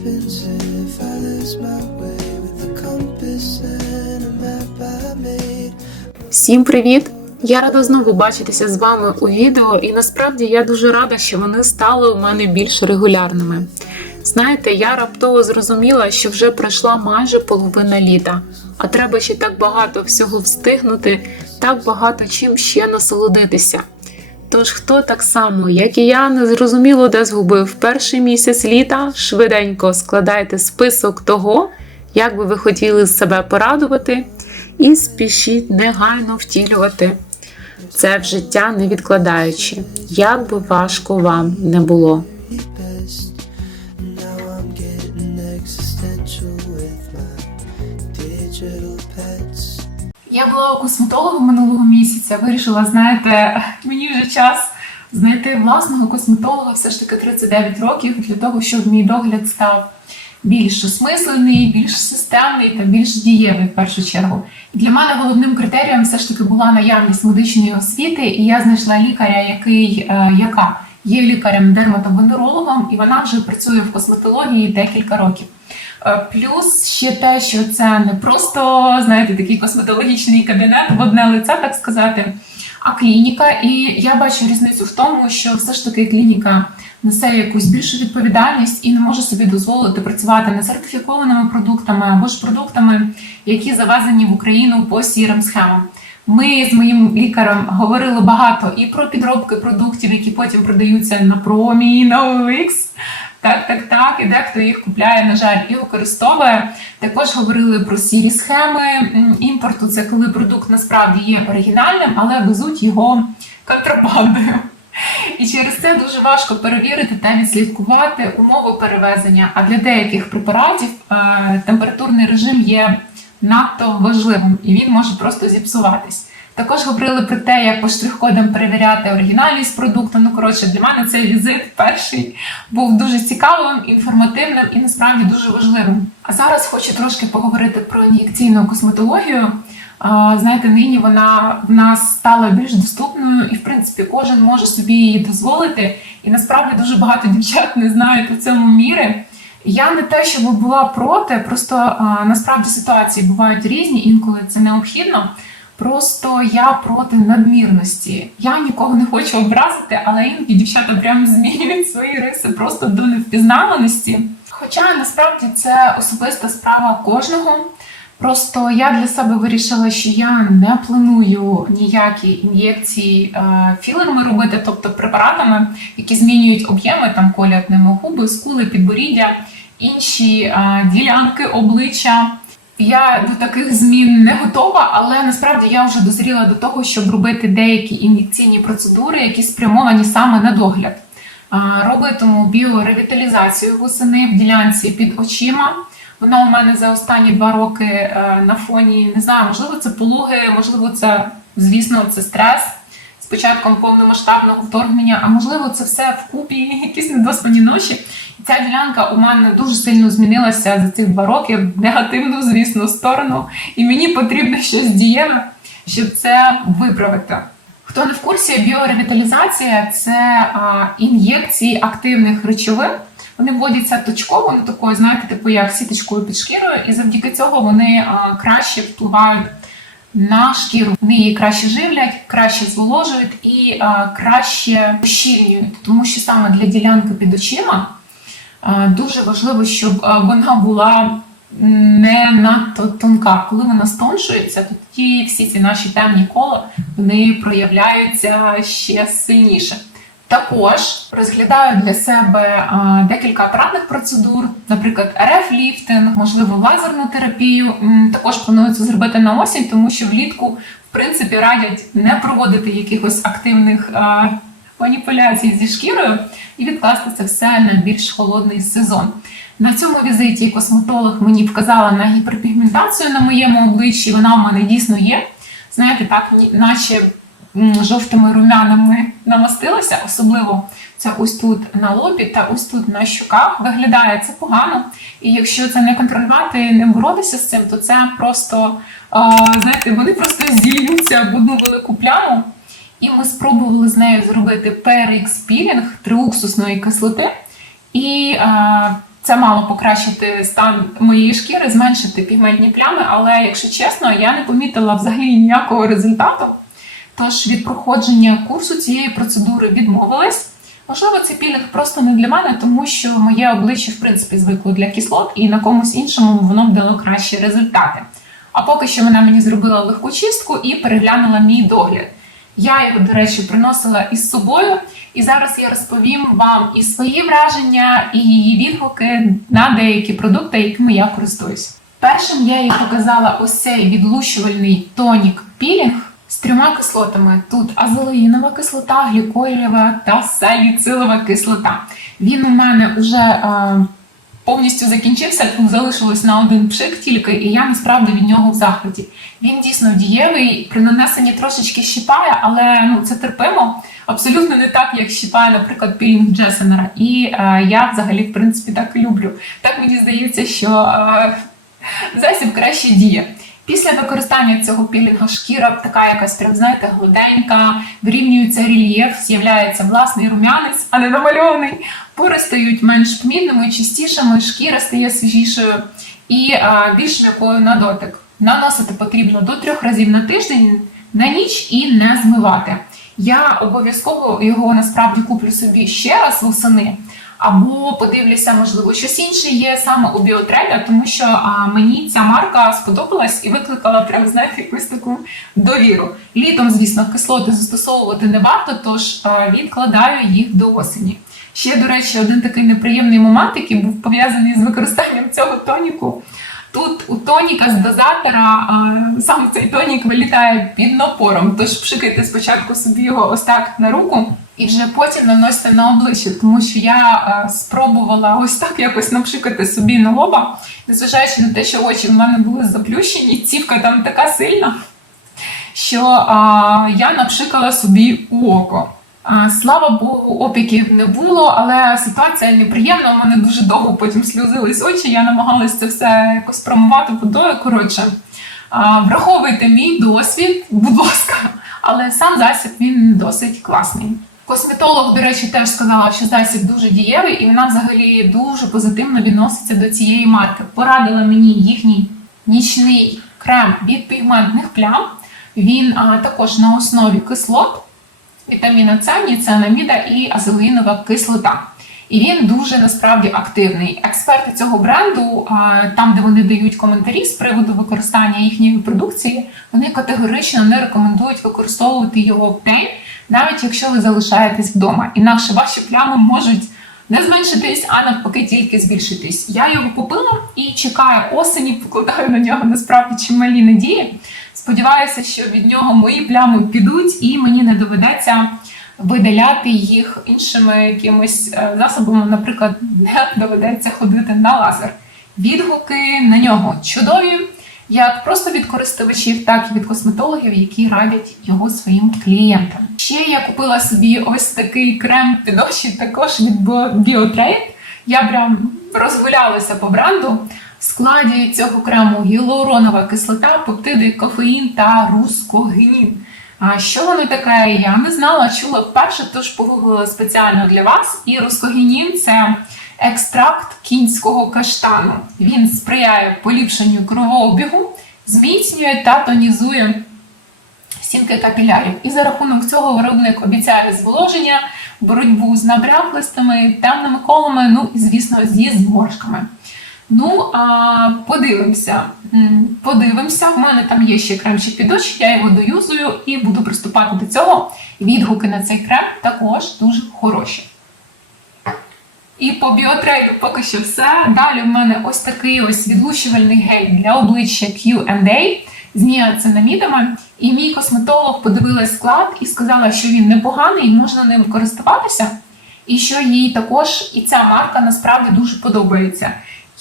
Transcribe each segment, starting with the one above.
happens if I lose my way with the compass and a map I made? Всім привіт! Я рада знову бачитися з вами у відео, і насправді я дуже рада, що вони стали у мене більш регулярними. Знаєте, я раптово зрозуміла, що вже пройшла майже половина літа, а треба ще так багато всього встигнути, так багато чим ще насолодитися. Тож, хто так само, як і я, не зрозуміло, де згубив перший місяць літа, швиденько складайте список того, як би ви хотіли себе порадувати, і спішіть негайно втілювати це в життя не відкладаючи, як би важко вам не було. Я була у косметологу минулого місяця. Вирішила, знаєте, мені вже час знайти власного косметолога, все ж таки 39 років, для того, щоб мій догляд став більш осмислений, більш системний та більш дієвий в першу чергу. Для мене головним критерієм все ж таки була наявність медичної освіти, і я знайшла лікаря, який е, яка є лікарем-дерматовенерологом, і вона вже працює в косметології декілька років. Е, Плюс ще те, що це не просто знаєте, такий косметологічний кабінет в одне лице, так сказати, а клініка. І я бачу різницю в тому, що все ж таки клініка несе якусь більшу відповідальність і не може собі дозволити працювати не сертифікованими продуктами або ж продуктами, які завезені в Україну по сірим схемам. Ми з моїм лікарем говорили багато і про підробки продуктів, які потім продаються на промі, на OLX. Так, так, так. І дехто їх купляє, на жаль, і використовує. Також говорили про сірі схеми імпорту. Це коли продукт насправді є оригінальним, але везуть його контрабандою. І через це дуже важко перевірити та відслідкувати умови перевезення. А для деяких препаратів е, температурний режим є надто важливим і він може просто зіпсуватись. Також говорили про те, як по штрих-кодам перевіряти оригінальність продукту. Ну коротше, для мене цей візит перший був дуже цікавим, інформативним і насправді дуже важливим. А зараз хочу трошки поговорити про ін'єкційну косметологію. Знаєте, нині вона в нас стала більш доступною, і в принципі кожен може собі її дозволити. І насправді дуже багато дівчат не знають у цьому міри. Я не те, щоб була проти, просто насправді ситуації бувають різні, інколи це необхідно. Просто я проти надмірності. Я нікого не хочу образити, але іноді дівчата прямо змінюють свої риси просто до невпізнаваності. Хоча насправді це особиста справа кожного. Просто я для себе вирішила, що я не планую ніякі ін'єкції е, філерами робити, тобто препаратами, які змінюють об'єми, там колять ними губи, скули, підборіддя, інші е, ділянки обличчя. Я до таких змін не готова, але насправді я вже дозріла до того, щоб робити деякі ін'єкційні процедури, які спрямовані саме на догляд. Робитиму біоревіталізацію восени в ділянці під очима. Вона у мене за останні два роки е, на фоні не знаю, можливо, це пологи, можливо, це звісно, це стрес початком повномасштабного вторгнення, а можливо, це все вкупі, якісь недоспані ночі. Ця ділянка у мене дуже сильно змінилася за цих два роки в негативну, звісно, сторону. І мені потрібно щось дієве, щоб це виправити. Хто не в курсі, біоревіталізація це а, ін'єкції активних речовин. Вони вводяться точково, ну такою, знаєте, типу як сіточкою під шкірою, і завдяки цього вони а, краще впливають на шкіру. Вони її краще живлять, краще зволожують і а, краще щільнюють, тому що саме для ділянки під очима а, дуже важливо, щоб а, вона була не надто тонка. Коли вона стоншується, то ті всі ці наші темні кола вони проявляються ще сильніше. Також розглядаю для себе декілька апаратних процедур, наприклад, РФ-ліфтинг, можливо, лазерну терапію. Також планую це зробити на осінь, тому що влітку, в принципі, радять не проводити якихось активних маніпуляцій зі шкірою і відкласти це все на більш холодний сезон. На цьому візиті косметолог мені вказала на гіперпігментацію на моєму обличчі. Вона у мене дійсно є. Знаєте, так, наче жовтими румянами намастилася, особливо це ось тут на лобі та ось тут на щоках. Виглядає це погано. І якщо це не контролювати, не боротися з цим, то це просто, знаєте, вони просто зільються в одну велику пляму. І ми спробували з нею зробити PRX триуксусної кислоти. І а, це мало покращити стан моєї шкіри, зменшити пігментні плями, але якщо чесно, я не помітила взагалі ніякого результату. Тож від проходження курсу цієї процедури відмовилась. Можливо, цей пілінг просто не для мене, тому що моє обличчя, в принципі, звикло для кислот, і на комусь іншому воно б дало кращі результати. А поки що вона мені зробила легку чистку і переглянула мій догляд. Я його, до речі, приносила із собою, і зараз я розповім вам і свої враження, і її відгуки на деякі продукти, якими я користуюсь. Першим я їй показала ось цей відлущувальний тонік пілінг з трьома кислотами. Тут азелеїнова кислота, глікоїлєва та саліцилова кислота. Він у мене вже е, повністю закінчився, тут залишилось на один пшик тільки, і я насправді від нього в захваті. Він дійсно дієвий, при нанесенні трошечки щипає, але ну це терпимо. Абсолютно не так, як щипає, наприклад, пілінг Джесенера. І е, я взагалі, в принципі, так і люблю. Так мені здається, що е, засіб краще діє. Після використання цього пілінга шкіра така якась прям, знаєте, гладенька, вирівнюється рельєф, з'являється власний рум'янець, а не намальований. Пори стають менш помітними, чистішими, шкіра стає свіжішою і а, більш м'якою на дотик. Наносити потрібно до трьох разів на тиждень на ніч і не змивати. Я обов'язково його насправді куплю собі ще раз восени. Або подивлюся, можливо, щось інше є саме у біотреда, тому що а, мені ця марка сподобалась і викликала прям, знаєте, якусь таку довіру. Літом, звісно, кислоти застосовувати не варто, тож а, відкладаю їх до осені. Ще, до речі, один такий неприємний момент, який був пов'язаний з використанням цього тоніку. Тут у тоніка з дозатора а, саме цей тонік вилітає під напором. Тож пшикайте спочатку собі його ось так на руку і вже потім наносите на обличчя, тому що я а, спробувала ось так якось напшикати собі на лоба, незважаючи на те, що очі в мене були заплющені, цівка там така сильна, що а, я напшикала собі у око. А, Слава Богу, опіків не було, але ситуація неприємна. У мене дуже довго потім сльозились очі. Я намагалася це все якось промивати водою. Коротше, а, враховуйте мій досвід, будь ласка, але сам засіб він досить класний. Косметолог, до речі, теж сказала, що засіб дуже дієвий, і вона взагалі дуже позитивно відноситься до цієї марки. Порадила мені їхній нічний крем від пігментних плям. Він а, також на основі кислот вітаміна С, ніцинаміда і азелинова кислота. І він дуже насправді активний. Експерти цього бренду, там де вони дають коментарі з приводу використання їхньої продукції, вони категорично не рекомендують використовувати його в день, навіть якщо ви залишаєтесь вдома. Інакше ваші плями можуть не зменшитись, а навпаки тільки збільшитись. Я його купила і чекаю осені, покладаю на нього насправді чималі надії. Сподіваюся, що від нього мої плями підуть, і мені не доведеться видаляти їх іншими якимось е, засобами. Наприклад, не доведеться ходити на лазер. Відгуки на нього чудові, як просто від користувачів, так і від косметологів, які радять його своїм клієнтам. Ще я купила собі ось такий крем під очі, також від Biotrade. Я прям розгулялася по бренду. В складі цього крему гіалуронова кислота, пептиди, кофеїн та рускогенін. А що воно таке? Я не знала, чула вперше, тож погуглила спеціально для вас. І рускогенін це екстракт кінського каштану. Він сприяє поліпшенню кровообігу, зміцнює та тонізує стінки капілярів. І за рахунок цього виробник обіцяє зволоження, боротьбу з набряклистими, темними колами, ну і, звісно, зі зморшками. Ну, а, подивимося. Подивимося. В мене там є ще кремчик під очі, я його доюзую і буду приступати до цього. Відгуки на цей крем також дуже хороші. І по біотрейду поки що все. Далі в мене ось такий ось відлущувальний гель для обличчя Q&A з ніацинамідами. І мій косметолог подивилась склад і сказала, що він непоганий і можна ним користуватися. І що їй також і ця марка насправді дуже подобається.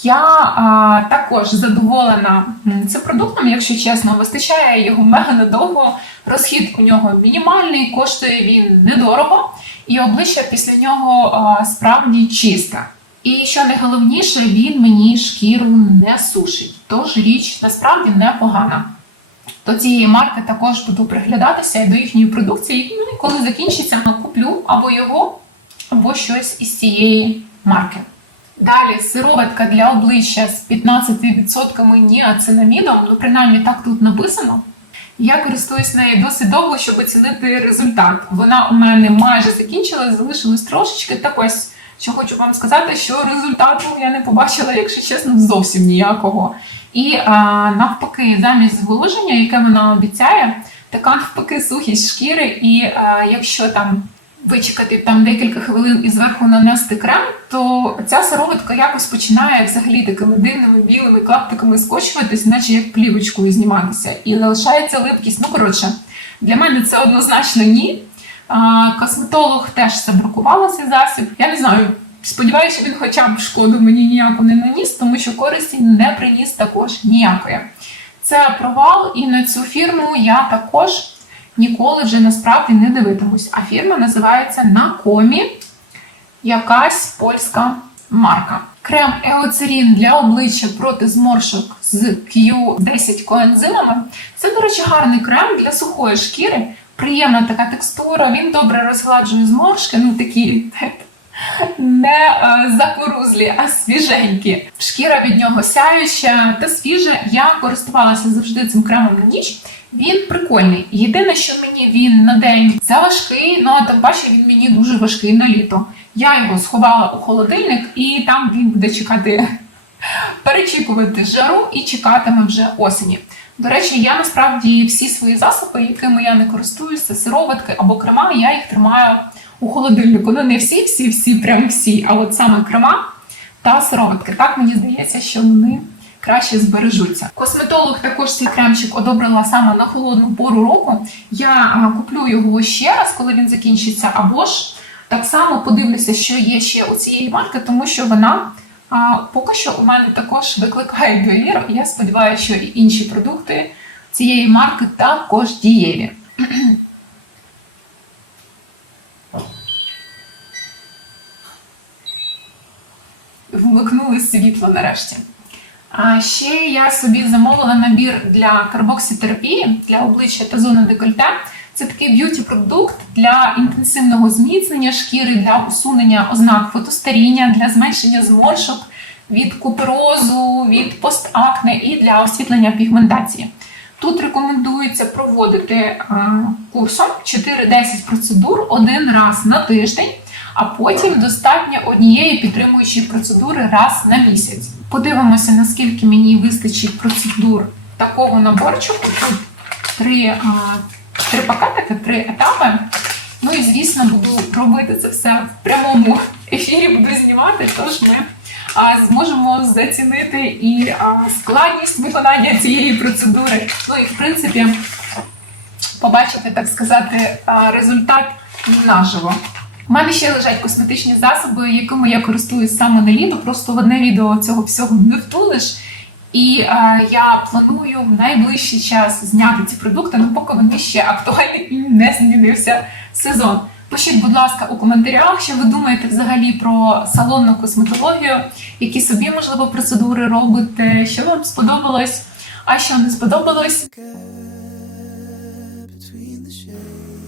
Я а, також задоволена цим продуктом, якщо чесно, вистачає його мега надовго. Розхід у нього мінімальний, коштує він недорого, і обличчя після нього а, справді чисте. І що найголовніше, він мені шкіру не сушить. Тож річ насправді непогана. До цієї марки також буду приглядатися і до їхньої продукції. Ну і коли закінчиться, куплю або його, або щось із цієї марки. Далі сироватка для обличчя з 15% ніацинамідом, ну принаймні так тут написано. Я користуюсь нею досить довго, щоб оцінити результат. Вона у мене майже закінчилась, залишилось трошечки. Так ось, що хочу вам сказати, що результату я не побачила, якщо чесно, зовсім ніякого. І а, навпаки, замість зволоження, яке вона обіцяє, така навпаки сухість шкіри. І а, якщо там вичекати там декілька хвилин і зверху нанести крем, то ця сироватка якось починає взагалі такими дивними білими клаптиками скочуватись, наче як плівочкою зніматися, і залишається липкість. Ну коротше, для мене це однозначно ні. А, косметолог теж забракувала цей засіб. Я не знаю. Сподіваюся, він хоча б шкоду мені ніяку не наніс, тому що користі не приніс також ніякої. Це провал, і на цю фірму я також ніколи вже насправді не дивитимусь. А фірма називається Накомі, якась польська марка. Крем Еоцерін для обличчя проти зморшок з Q10 коензимами. Це, до речі, гарний крем для сухої шкіри. Приємна така текстура, він добре розгладжує зморшки, ну такі не е, закорузлі, а свіженькі. Шкіра від нього сяюча та свіжа. Я користувалася завжди цим кремом на ніч. Він прикольний. Єдине, що мені він на день заважкий, ну а тим паче він мені дуже важкий на літо. Я його сховала у холодильник, і там він буде чекати, перечікувати жару і чекатиме вже осені. До речі, я насправді всі свої засоби, якими я не користуюся, сироватки або крема, я їх тримаю у холодильнику. Ну не всі, всі, всі, прям всі, а от саме крема та сироватки. Так мені здається, що вони краще збережуться. Косметолог також цей кремчик одобрила саме на холодну пору року. Я куплю його ще раз, коли він закінчиться, або ж так само подивлюся, що є ще у цієї марки, тому що вона. А поки що у мене також викликає довіру, і я сподіваюся, що і інші продукти цієї марки також дієві. Вмикнули світло нарешті. А ще я собі замовила набір для карбокситерапії для обличчя та зони декольте. Це такий б'юті-продукт для інтенсивного зміцнення шкіри, для усунення ознак фотостаріння, для зменшення зморшок від куперозу, від постакне і для освітлення пігментації. Тут рекомендується проводити курсом 4-10 процедур один раз на тиждень, а потім достатньо однієї підтримуючої процедури раз на місяць. Подивимося, наскільки мені вистачить процедур такого наборчику. Тут три, три пакетики, три етапи. Ну і звісно, буду робити це все в прямому ефірі, буду знімати, тож ми а, зможемо зацінити і а, складність виконання цієї процедури. Ну і в принципі побачити, так сказати, результат наживо. У мене ще лежать косметичні засоби, якими я користуюсь саме на літо. Просто в одне відео цього всього не втулиш. І е, я планую в найближчий час зняти ці продукти, ну поки вони ще актуальні і не змінився сезон. Пишіть, будь ласка, у коментарях, що ви думаєте взагалі про салонну косметологію, які собі, можливо, процедури робите, що вам сподобалось, а що не сподобалось.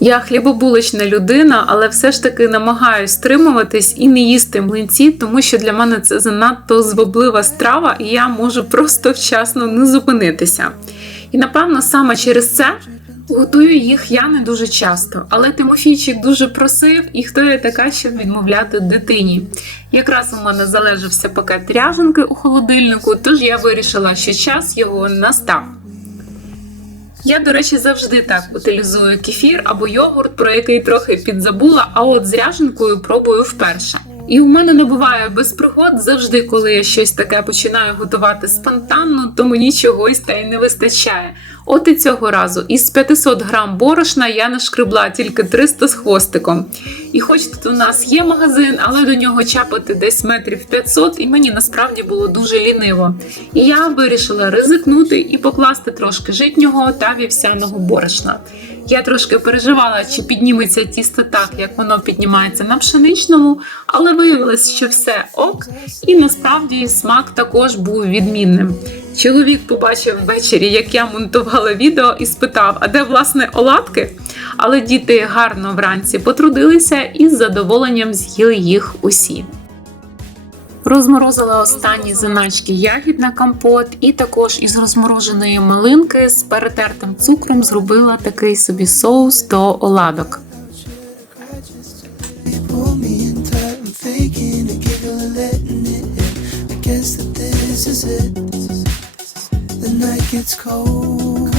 Я хлібобулична людина, але все ж таки намагаюсь стримуватись і не їсти млинці, тому що для мене це занадто зваблива страва, і я можу просто вчасно не зупинитися. І напевно саме через це готую їх я не дуже часто. Але Тимофійчик дуже просив, і хто я така, щоб відмовляти дитині. Якраз у мене залежався пакет ряженки у холодильнику, тож я вирішила, що час його настав. Я, до речі, завжди так утилізую кефір або йогурт, про який трохи підзабула, а от з ряженкою пробую вперше. І у мене не буває без пригод завжди, коли я щось таке починаю готувати спонтанно, то мені чогось та й не вистачає. От і цього разу із 500 грам борошна я нашкребла тільки 300 з хвостиком. І хоч тут у нас є магазин, але до нього чапати десь метрів 500, і мені насправді було дуже ліниво. І я вирішила ризикнути і покласти трошки житнього та вівсяного борошна. Я трошки переживала, чи підніметься тісто так, як воно піднімається на пшеничному, але виявилось, що все ок, і насправді смак також був відмінним. Чоловік побачив ввечері, як я монтувала відео, і спитав: а де власне оладки? Але діти гарно вранці потрудилися і з задоволенням з'їли їх усі. Розморозила останні заначки ягід на компот, і також із розмороженої малинки з перетертим цукром зробила такий собі соус до оладок. The night gets cold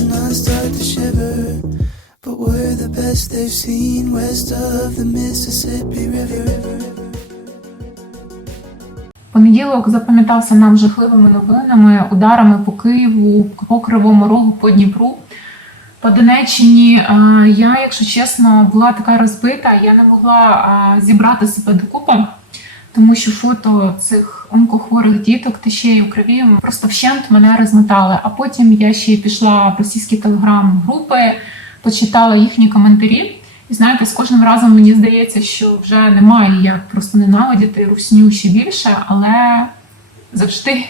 and I start to shiver. But we're the best they've seen west of the Mississippi River. Понеділок запам'ятався нам жахливими новинами, ударами по Києву, по Кривому Рогу, по Дніпру. По Донеччині я, якщо чесно, була така розбита, я не могла зібрати себе докупи, тому що фото цих онкохворих діток та ще й у крові просто вщент мене розмотали. А потім я ще пішла в російські телеграм-групи, почитала їхні коментарі. І знаєте, з кожним разом мені здається, що вже немає як просто ненавидіти русню ще більше, але завжди,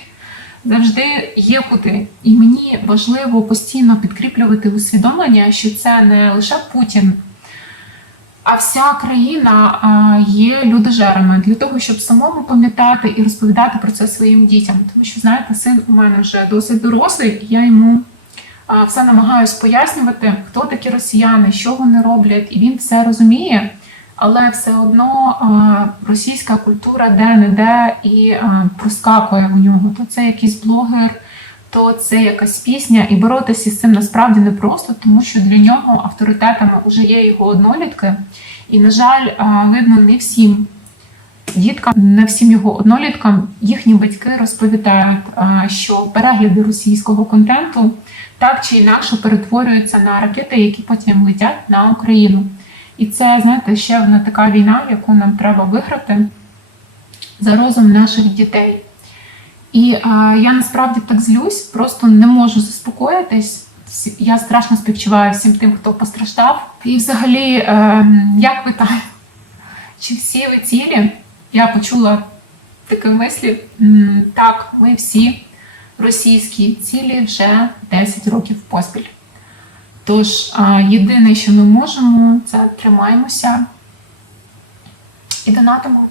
завжди є куди. І мені важливо постійно підкріплювати усвідомлення, що це не лише Путін, а вся країна є людожерами для того, щоб самому пам'ятати і розповідати про це своїм дітям. Тому що, знаєте, син у мене вже досить дорослий, і я йому все намагаюсь пояснювати, хто такі росіяни, що вони роблять, і він все розуміє. Але все одно російська культура де-не-де і проскакує у нього. То це якийсь блогер, то це якась пісня, і боротися з цим насправді непросто, тому що для нього авторитетами вже є його однолітки. І, на жаль, видно, не всім діткам, не всім його одноліткам їхні батьки розповідають, що перегляди російського контенту так чи інакше перетворюються на ракети, які потім летять на Україну. І це, знаєте, ще одна така війна, яку нам треба виграти за розум наших дітей. І а, я насправді так злюсь, просто не можу заспокоїтись. Я страшно співчуваю всім тим, хто постраждав. І взагалі, е, як ви там? Чи всі ви цілі? Я почула такі мислі. Так, ми всі російські цілі вже 10 років поспіль. Тож, єдине, що ми можемо, це тримаємося і донатимо.